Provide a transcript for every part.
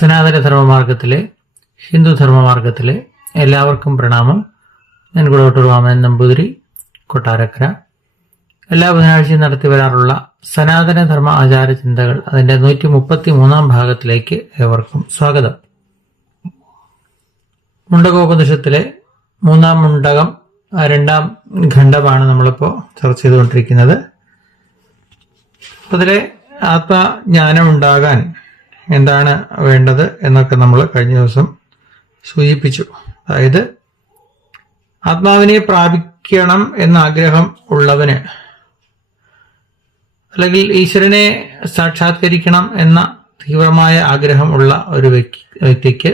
സനാതന ധർമ്മമാർഗത്തിലെ ഹിന്ദു ധർമ്മമാർഗത്തിലെ എല്ലാവർക്കും പ്രണാമം. ഞാൻ കുടവട്ടൂർ വാമനൻ നമ്പൂതിരി, കൊട്ടാരക്കര. എല്ലാ ബുധനാഴ്ചയും നടത്തി വരാറുള്ള സനാതന ധർമ്മ ആചാര ചിന്തകൾ അതിന്റെ 133 ഭാഗത്തിലേക്ക് ഏവർക്കും സ്വാഗതം. മുണ്ടകോപനിഷത്തിലെ 3-ാം മുണ്ടകം 2-ാം ഖണ്ഡമാണ് നമ്മളിപ്പോൾ ചർച്ച ചെയ്തുകൊണ്ടിരിക്കുന്നത്. അതിലെ ആത്മജ്ഞാനം ഉണ്ടാകാൻ എന്താണ് വേണ്ടത് എന്നൊക്കെ നമ്മൾ കഴിഞ്ഞ ദിവസം സൂചിപ്പിച്ചു. അതായത് ആത്മാവിനെ പ്രാപിക്കണം എന്ന ആഗ്രഹം ഉള്ളവന്, അല്ലെങ്കിൽ ഈശ്വരനെ സാക്ഷാത്കരിക്കണം എന്ന തീവ്രമായ ആഗ്രഹം ഉള്ള ഒരു വ്യക്തിക്ക്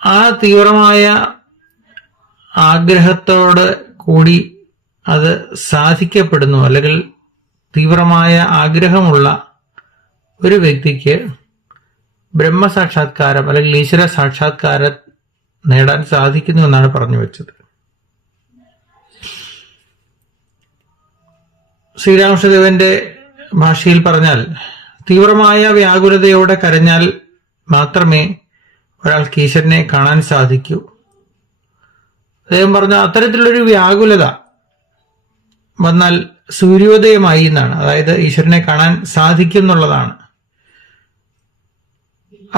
ആ തീവ്രമായ ആഗ്രഹത്തോട് കൂടി അത് സാധിക്കപ്പെടുന്നു, അല്ലെങ്കിൽ തീവ്രമായ ആഗ്രഹമുള്ള ഒരു വ്യക്തിക്ക് ബ്രഹ്മസാക്ഷാത്കാരം അല്ലെങ്കിൽ ഈശ്വര സാക്ഷാത്കാരം നേടാൻ സാധിക്കുന്നു എന്നാണ് പറഞ്ഞു വെച്ചത്. ശ്രീരാമകൃഷ്ണദേവന്റെ ഭാഷയിൽ പറഞ്ഞാൽ, തീവ്രമായ വ്യാകുലതയോടെ കരഞ്ഞാൽ മാത്രമേ ഒരാൾക്ക് ഈശ്വരനെ കാണാൻ സാധിക്കൂ. അദ്ദേഹം പറഞ്ഞ അത്തരത്തിലുള്ളൊരു വ്യാകുലത വന്നാൽ സൂര്യോദയമായി എന്നാണ്. അതായത് ഈശ്വരനെ കാണാൻ സാധിക്കും എന്നുള്ളതാണ്.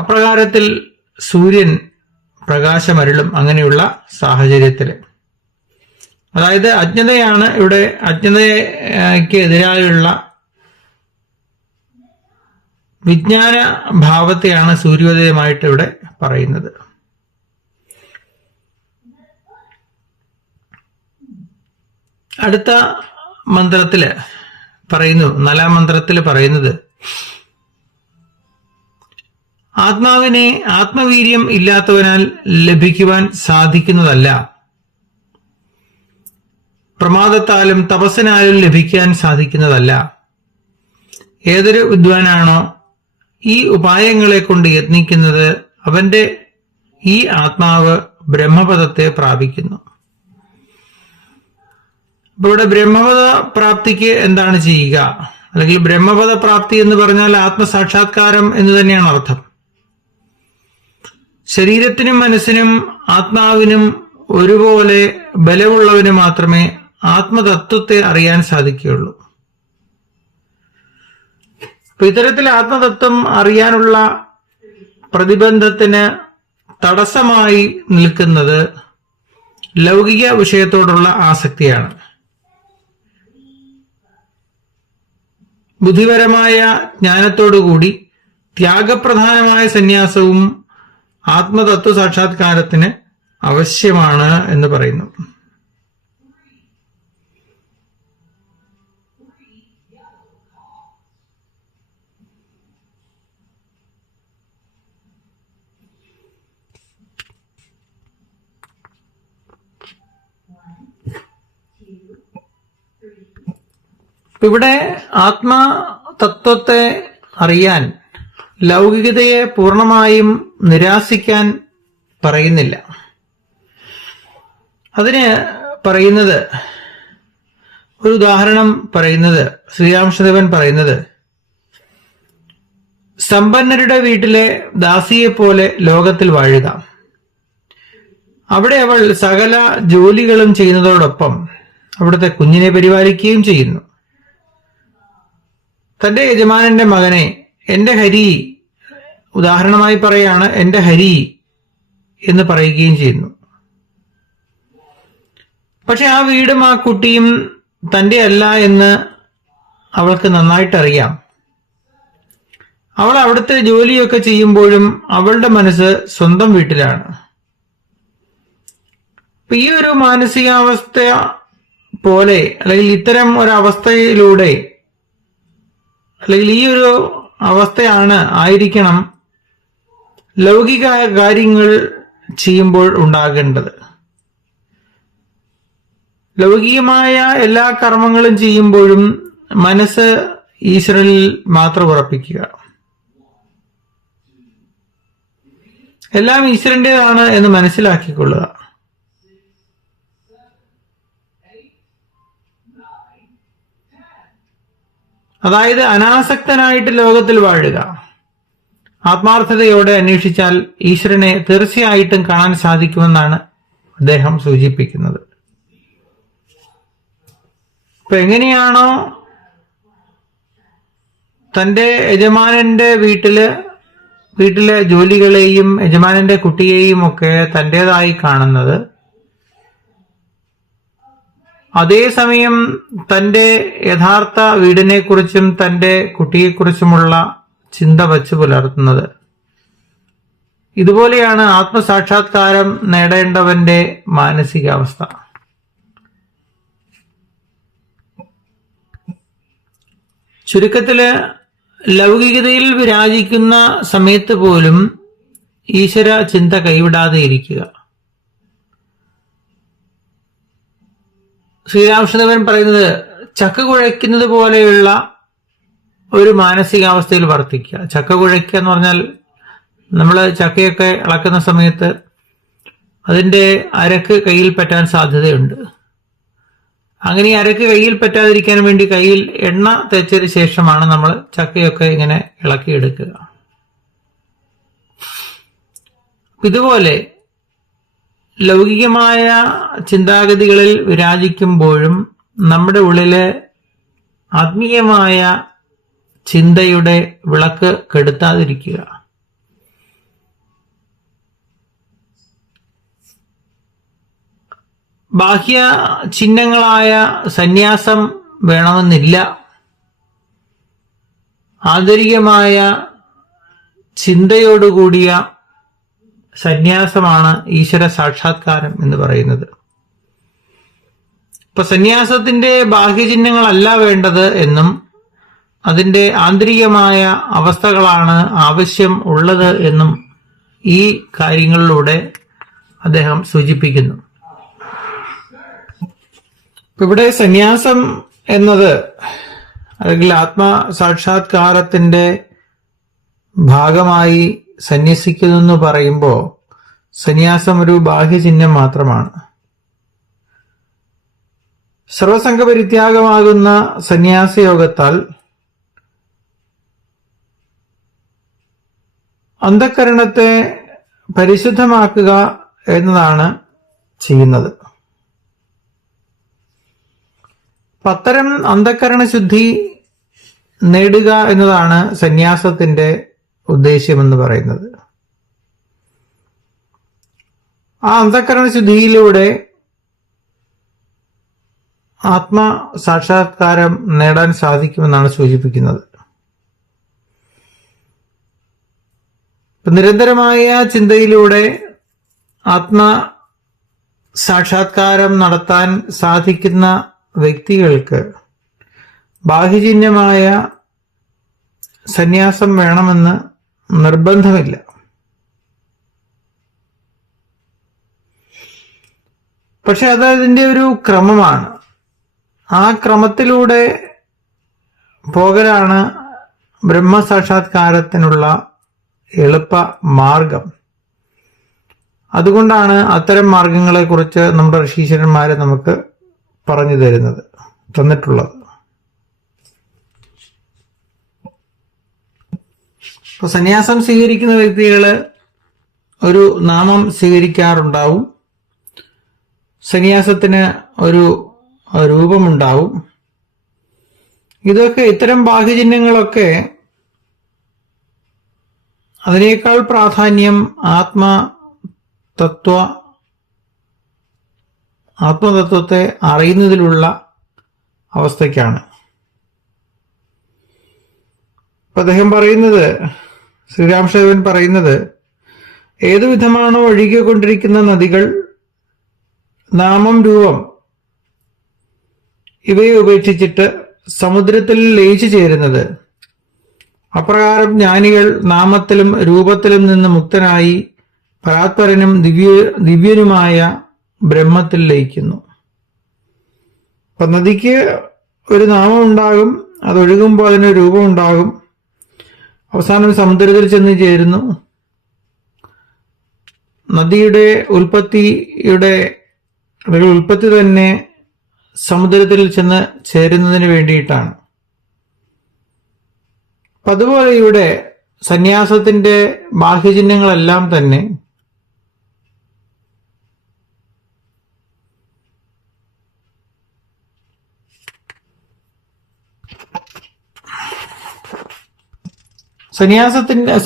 അപ്രകാരത്തിൽ സൂര്യൻ പ്രകാശമരുളും അങ്ങനെയുള്ള സാഹചര്യത്തില്. അതായത് അജ്ഞതയാണ് ഇവിടെ, അജ്ഞതയ്ക്ക് എതിരായുള്ള വിജ്ഞാന ഭാവത്തെയാണ് സൂര്യോദയമായിട്ട് ഇവിടെ പറയുന്നത്. അടുത്ത മന്ത്രത്തില് പറയുന്നു, 4-ാം മന്ത്രത്തിൽ പറയുന്നത്, ആത്മാവിനെ ആത്മവീര്യം ഇല്ലാത്തവനാൽ ലഭിക്കുവാൻ സാധിക്കുന്നതല്ല, പ്രമാദത്താലും തപസ്സിനാലും ലഭിക്കാൻ സാധിക്കുന്നതല്ല. ഏതൊരു വിദ്വാനാണോ ഈ ഉപായങ്ങളെ കൊണ്ട് യത്നിക്കുന്നത് അവന്റെ ഈ ആത്മാവ് ബ്രഹ്മപദത്തെ പ്രാപിക്കുന്നു. അപ്പൊ ഇവിടെ ബ്രഹ്മപദ പ്രാപ്തിക്ക് എന്താണ് ചെയ്യുക? അല്ലെങ്കിൽ ബ്രഹ്മപദ പ്രാപ്തി എന്ന് പറഞ്ഞാൽ ആത്മസാക്ഷാത്കാരം എന്ന് തന്നെയാണ് അർത്ഥം. ശരീരത്തിനും മനസ്സിനും ആത്മാവിനും ഒരുപോലെ ബലമുള്ളവന് മാത്രമേ ആത്മതത്വത്തെ അറിയാൻ സാധിക്കുകയുള്ളൂ. അപ്പൊ ഇത്തരത്തിൽ ആത്മതത്വം അറിയാനുള്ള പ്രതിബന്ധത്തിന് തടസ്സമായി നിൽക്കുന്നത് ലൗകിക വിഷയത്തോടുള്ള ആസക്തിയാണ്. ബുദ്ധിപരമായ ജ്ഞാനത്തോടുകൂടി ത്യാഗപ്രധാനമായ സന്യാസവും ആത്മതത്വ സാക്ഷാത്കാരത്തിന് ആവശ്യമാണ് എന്ന് പറയുന്നു. ഇവിടെ ആത്മതത്വത്തെ അറിയാൻ ലൗകികതയെ പൂർണ്ണമായും നിരാസിക്കാൻ പറയുന്നില്ല. അതിന് പറയുന്നത്, ഒരു ഉദാഹരണം പറയുന്നത്, ശ്രീരാമകൃഷ്ണദേവൻ പറയുന്നത്, സമ്പന്നരുടെ വീട്ടിലെ ദാസിയെ പോലെ ലോകത്തിൽ വാഴുക. അവിടെ അവൾ സകല ജോലികളും ചെയ്യുന്നതോടൊപ്പം അവിടുത്തെ കുഞ്ഞിനെ പരിപാലിക്കുകയും ചെയ്യുന്നു. തന്റെ യജമാനന്റെ മകനെ എന്റെ ഹരി, ഉദാഹരണമായി പറയാണ്, എന്റെ ഹരി എന്ന് പറയുകയും ചെയ്യുന്നു. പക്ഷെ ആ വീടും ആ കുട്ടിയും തന്റെ അല്ല എന്ന് അവൾക്ക് നന്നായിട്ടറിയാം. അവൾ അവിടുത്തെ ജോലിയൊക്കെ ചെയ്യുമ്പോഴും അവളുടെ മനസ്സ് സ്വന്തം വീട്ടിലാണ്. അപ്പൊ ഈ ഒരു മാനസികാവസ്ഥ പോലെ, അല്ലെങ്കിൽ ഇത്തരം ഒരവസ്ഥയിലൂടെ, അല്ലെങ്കിൽ ഈ ഒരു അവസ്ഥയാണ് ആയിരിക്കണം ലൗകിക കാര്യങ്ങൾ ചെയ്യുമ്പോൾ ഉണ്ടാകേണ്ടത്. ലൗകികമായ എല്ലാ കർമ്മങ്ങളും ചെയ്യുമ്പോഴും മനസ്സ് ഈശ്വരനിൽ മാത്രം ഉറപ്പിക്കുക. എല്ലാം ഈശ്വരന്റേതാണ് എന്ന് മനസ്സിലാക്കിക്കൊള്ളുക. അതായത് അനാസക്തനായിട്ട് ലോകത്തിൽ വാഴുക. ആത്മാർത്ഥതയോടെ അന്വേഷിച്ചാൽ ഈശ്വരനെ തീർച്ചയായിട്ടും കാണാൻ സാധിക്കുമെന്നാണ് അദ്ദേഹം സൂചിപ്പിക്കുന്നത്. ഇപ്പൊ എങ്ങനെയാണോ തന്റെ യജമാനന്റെ വീട്ടിലെ ജോലികളെയും യജമാനന്റെ കുട്ടിയെയും ഒക്കെ തന്റേതായി കാണുന്നത്, അതേസമയം തന്റെ യഥാർത്ഥ വീടിനെക്കുറിച്ചും തന്റെ കുട്ടിയെക്കുറിച്ചുമുള്ള ചിന്ത വച്ചു പുലർത്തുന്നത്, ഇതുപോലെയാണ് ആത്മസാക്ഷാത്കാരം നേടേണ്ടവന്റെ മാനസികാവസ്ഥ. ചുരുക്കത്തില് ലൗകികതയിൽ വിരാജിക്കുന്ന സമയത്ത് പോലും ഈശ്വര ചിന്ത കൈവിടാതെ ഇരിക്കുക. ശ്രീരാമകൃഷ്ണദേവൻ പറയുന്നത് ചക്ക കുഴയ്ക്കുന്നത് പോലെയുള്ള ഒരു മാനസികാവസ്ഥയിൽ വർത്തിക്കുക. ചക്ക കുഴയ്ക്കുക എന്ന് പറഞ്ഞാൽ നമ്മൾ ചക്കയൊക്കെ ഇളക്കുന്ന സമയത്ത് അതിന്റെ അരക്ക് കയ്യിൽ പറ്റാൻ സാധ്യതയുണ്ട്. അങ്ങനെ ഈ അരക്ക് കയ്യിൽ പറ്റാതിരിക്കാൻ വേണ്ടി കയ്യിൽ എണ്ണ തേച്ചതിന് ശേഷമാണ് നമ്മൾ ചക്കയൊക്കെ ഇങ്ങനെ ഇളക്കിയെടുക്കുക. ഇതുപോലെ ലൗകികമായ ചിന്താഗതികളിൽ വിരാജിക്കുമ്പോഴും നമ്മുടെ ഉള്ളിലെ ആത്മീയമായ ചിന്തയുടെ വിളക്ക് കെടുത്താതിരിക്കുക. ബാഹ്യ ചിഹ്നങ്ങളായ സന്യാസം വേണമെന്നില്ല. ആന്തരികമായ ചിന്തയോടുകൂടിയ സന്യാസമാണ് ഈശ്വര സാക്ഷാത്കാരം എന്ന് പറയുന്നത്. ഇപ്പൊ സന്യാസത്തിന്റെ ബാഹ്യചിഹ്നങ്ങളല്ല വേണ്ടത് എന്നും അതിന്റെ ആന്തരികമായ അവസ്ഥകളാണ് ആവശ്യം ഉള്ളത് എന്നും ഈ കാര്യങ്ങളിലൂടെ അദ്ദേഹം സൂചിപ്പിക്കുന്നു. ഇവിടെ സന്യാസം എന്നത് അല്ലെങ്കിൽ ആത്മസാക്ഷാത്കാരത്തിന്റെ ഭാഗമായി സന്യസിക്കുന്നു എന്ന് പറയുമ്പോൾ സന്യാസം ഒരു ബാഹ്യചിഹ്നം മാത്രമാണ്. സർവസംഘപരിത്യാഗമാകുന്ന സന്യാസയോഗത്താൽ അന്ധഃകരണത്തെ പരിശുദ്ധമാക്കുക എന്നതാണ് ചെയ്യുന്നത്. അത്തരം അന്ധഃകരണ ശുദ്ധി നേടുക എന്നതാണ് സന്യാസത്തിന്റെ ഉദ്ദേശ്യമെന്ന് പറയുന്നത്. ആ അന്ധഃകരണ ശുദ്ധിയിലൂടെ ആത്മസാക്ഷാത്കാരം നേടാൻ സാധിക്കുമെന്നാണ് സൂചിപ്പിക്കുന്നത്. നിരന്തരമായ ചിന്തയിലൂടെ ആത്മസാക്ഷാത്കാരം നടത്താൻ സാധിക്കുന്ന വ്യക്തികൾക്ക് ബാഹ്യചിഹ്നമായ സന്യാസം വേണമെന്ന് നിർബന്ധമില്ല. പക്ഷെ അത് അതിൻ്റെ ഒരു ക്രമമാണ്. ആ ക്രമത്തിലൂടെ പോകലാണ് ബ്രഹ്മസാക്ഷാത്കാരത്തിനുള്ള എളുപ്പ മാർഗം. അതുകൊണ്ടാണ് അത്തരം മാർഗങ്ങളെ കുറിച്ച് നമ്മുടെ ഋഷീശ്വരന്മാരെ നമുക്ക് പറഞ്ഞു തന്നിട്ടുള്ളത്. ഇപ്പൊ സന്യാസം സ്വീകരിക്കുന്ന വ്യക്തികള് ഒരു നാമം സ്വീകരിക്കാറുണ്ടാവും. സന്യാസത്തിന് ഒരു രൂപമുണ്ടാവും. ഇതൊക്കെ ഇത്തരം ബാഹ്യചിഹ്നങ്ങളൊക്കെ അതിനേക്കാൾ പ്രാധാന്യം ആത്മതത്വത്തെ അറിയുന്നതിലുള്ള അവസ്ഥയ്ക്കാണ്. അപ്പൊ അദ്ദേഹം പറയുന്നത്, ശ്രീരാമകൃഷ്ണദേവൻ പറയുന്നത്, ഏതു വിധമാണോ ഒഴുകിക്കൊണ്ടിരിക്കുന്ന നദികൾ നാമം രൂപം ഇവയെ ഉപേക്ഷിച്ചിട്ട് സമുദ്രത്തിൽ ലയിച്ചു ചേരുന്നത്, അപ്രകാരം ജ്ഞാനികൾ നാമത്തിലും രൂപത്തിലും നിന്ന് മുക്തനായി പരാത്പരനും ദിവ്യനുമായ ബ്രഹ്മത്തിൽ ലയിക്കുന്നു. അപ്പൊ നദിക്ക് ഒരു നാമം ഉണ്ടാകും, അതൊഴുകുമ്പോൾ അതിനൊരു രൂപം ഉണ്ടാകും, അവസാനം സമുദ്രത്തിൽ ചെന്ന് ചേരുന്നു. നദിയുടെ ഉൽപ്പത്തി തന്നെ സമുദ്രത്തിൽ ചെന്ന് ചേരുന്നതിന് വേണ്ടിയിട്ടാണ്. അതുപോലെ ഇവിടെ സന്യാസത്തിന്റെ ബാഹ്യചിഹ്നങ്ങളെല്ലാം തന്നെ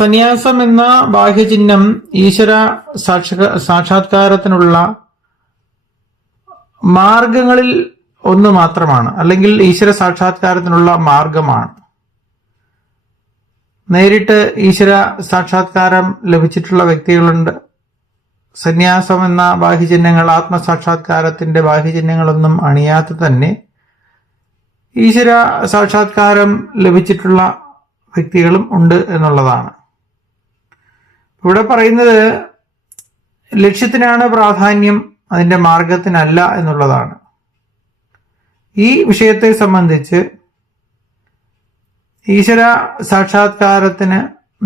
സന്യാസം എന്ന ബാഹ്യചിഹ്നം ഈശ്വര സാക്ഷാത്കാരത്തിനുള്ള മാർഗങ്ങളിൽ ഒന്ന് മാത്രമാണ്, അല്ലെങ്കിൽ ഈശ്വര സാക്ഷാത്കാരത്തിനുള്ള മാർഗമാണ്. നേരിട്ട് ഈശ്വര സാക്ഷാത്കാരം ലഭിച്ചിട്ടുള്ള വ്യക്തികളുണ്ട്. സന്യാസം എന്ന ബാഹ്യചിഹ്നങ്ങൾ ആത്മസാക്ഷാത്കാരത്തിന്റെ ബാഹ്യചിഹ്നങ്ങളൊന്നും അണിയാത്ത തന്നെ ഈശ്വര സാക്ഷാത്കാരം ലഭിച്ചിട്ടുള്ള വ്യക്തികളും ഉണ്ട് എന്നുള്ളതാണ്. ഇവിടെ പറയുന്നത് ലക്ഷ്യത്തിനാണ് പ്രാധാന്യം, അതിന്റെ മാർഗത്തിനല്ല എന്നുള്ളതാണ്. ഈ വിഷയത്തെ സംബന്ധിച്ച് ഈശ്വര സാക്ഷാത്കാരത്തിന്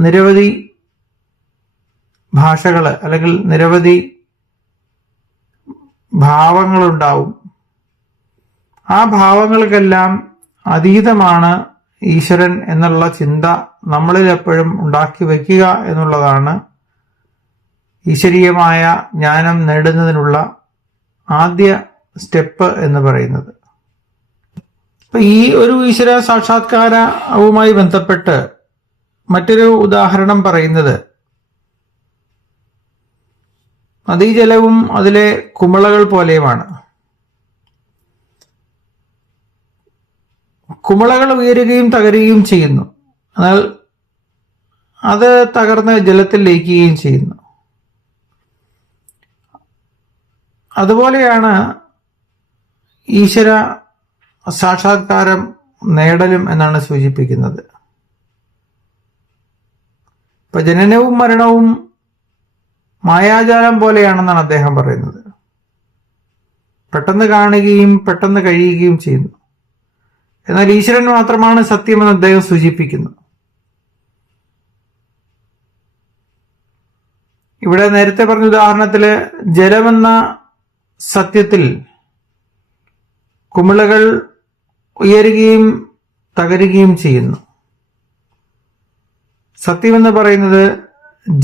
നിരവധി ഭാഷകള് അല്ലെങ്കിൽ നിരവധി ഭാവങ്ങളുണ്ടാവും. ആ ഭാവങ്ങൾക്കെല്ലാം അതീതമാണ് ഈശ്വരൻ എന്നുള്ള ചിന്ത നമ്മളിൽ എപ്പോഴും ഉണ്ടാക്കി വയ്ക്കുക എന്നുള്ളതാണ് ഈശ്വരീയമായ ജ്ഞാനം നേടുന്നതിനുള്ള ആദ്യ സ്റ്റെപ്പ് എന്ന് പറയുന്നത്. അപ്പൊ ഈ ഒരു ഈശ്വര സാക്ഷാത്കാരവുമായി ബന്ധപ്പെട്ട് മറ്റൊരു ഉദാഹരണം പറയുന്നത് നദീജലവും അതിലെ കുമിളകൾ പോലെയുമാണ്. കുമിളകൾ ഉയരുകയും തകരുകയും ചെയ്യുന്നു, എന്നാൽ അത് തകർന്ന് ജലത്തിൽ ലയിക്കുകയും ചെയ്യുന്നു. അതുപോലെയാണ് ഈശ്വര സാക്ഷാത്കാരം നേടലും എന്നാണ് സൂചിപ്പിക്കുന്നത്. ഇപ്പൊ ജനനവും മരണവും മായാജാലം പോലെയാണെന്നാണ് അദ്ദേഹം പറയുന്നത്. പെട്ടെന്ന് കാണുകയും പെട്ടെന്ന് കഴിയുകയും ചെയ്യുന്നു. എന്നാൽ ഈശ്വരൻ മാത്രമാണ് സത്യമെന്ന് അദ്ദേഹം സൂചിപ്പിക്കുന്നു. ഇവിടെ നേരത്തെ പറഞ്ഞ ഉദാഹരണത്തില് ജലമെന്ന സത്യത്തിൽ കുമിളകൾ ഉയരുകയും തകരുകയും ചെയ്യുന്നു. സത്യമെന്ന് പറയുന്നത്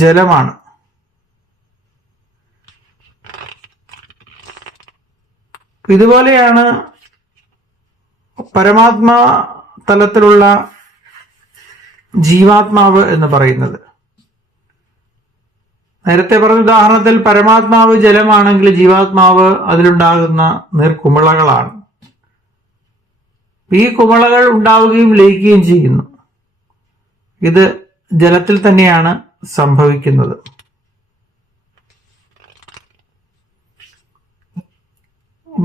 ജലമാണ്. ഇതുപോലെയാണ് പരമാത്മാ തലത്തിലുള്ള ജീവാത്മാവ് എന്ന് പറയുന്നത്. നേരത്തെ പറഞ്ഞ ഉദാഹരണത്തിൽ പരമാത്മാവ് ജലമാണെങ്കിൽ ജീവാത്മാവ് അതിലുണ്ടാകുന്ന നീർക്കുമിളകളാണ്. ഈ കുമിളകൾ ഉണ്ടാവുകയും ലയിക്കുകയും ചെയ്യുന്നു. ഇത് ജലത്തിൽ തന്നെയാണ് സംഭവിക്കുന്നത്.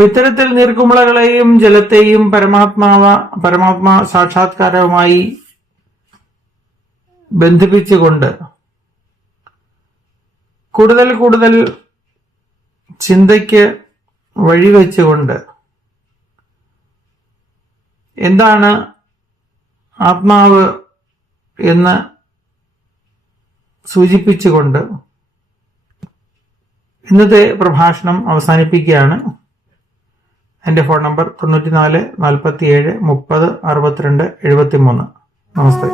ഇത്തരത്തിൽ നീർക്കുമിളകളെയും ജലത്തെയും പരമാത്മാ സാക്ഷാത്കാരവുമായി ബന്ധിപ്പിച്ചുകൊണ്ട് കൂടുതൽ കൂടുതൽ ചിന്തയ്ക്ക് വഴിവെച്ചുകൊണ്ട് എന്താണ് ആത്മാവ് എന്ന് സൂചിപ്പിച്ചുകൊണ്ട് ഇന്നത്തെ പ്രഭാഷണം അവസാനിപ്പിക്കുകയാണ്. എൻ്റെ ഫോൺ നമ്പർ 94 47 30 62 73. നമസ്തേ.